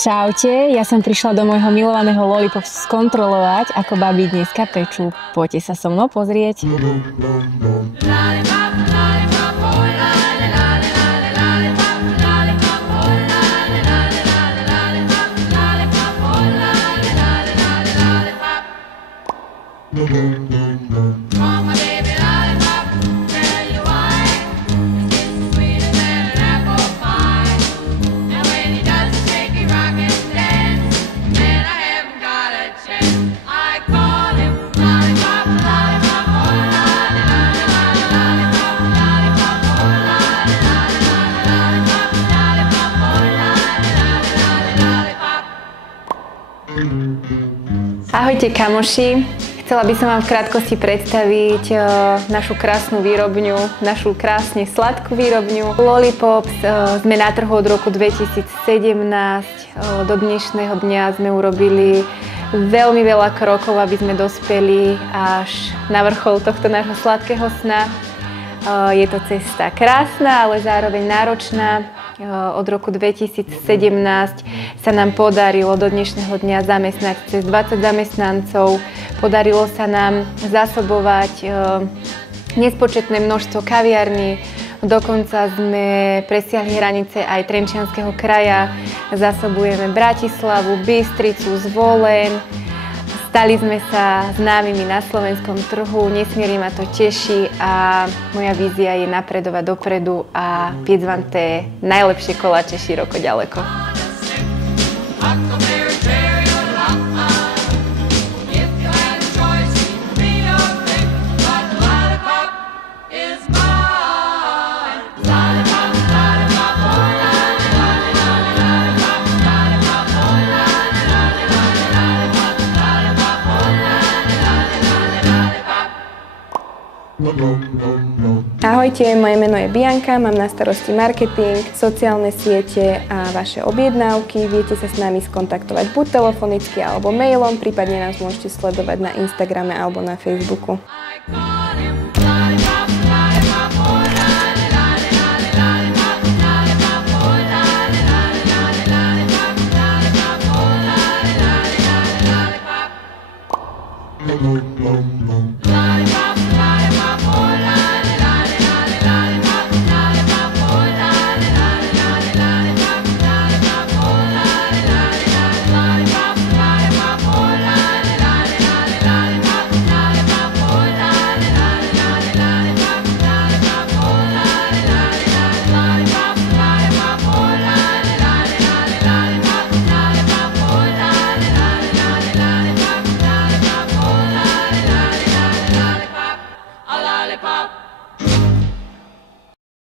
Čaute, ja som prišla do môjho milovaného Lollipop skontrolovať, ako babi dneska pečú. Poďte sa so mnou pozrieť. Ahojte kamoši, chcela by som vám v krátkosti predstaviť našu krásnu výrobňu, našu krásne sladkú výrobňu Lollipop. Sme na trhu od roku 2017, do dnešného dňa sme urobili veľmi veľa krokov, aby sme dospeli až na vrchol tohto nášho sladkého sna. Je to cesta krásna, ale zároveň náročná. Od roku 2017 sa nám podarilo do dnešného dňa zamestnať cez 20 zamestnancov. Podarilo sa nám zásobovať nespočetné množstvo kaviarní. Dokonca sme presiahli hranice aj Trenčianskeho kraja. Zásobujeme Bratislavu, Bystricu, Zvolen. Stali sme sa známymi na slovenskom trhu, nesmierne ma to teší a moja vízia je napredovať dopredu a piec vám tie najlepšie koláče široko ďaleko. Ahojte, moje meno je Bianka, mám na starosti marketing, sociálne siete a vaše objednávky. Viete sa s nami skontaktovať buď telefonicky alebo mailom, prípadne nás môžete sledovať na Instagrame alebo na Facebooku.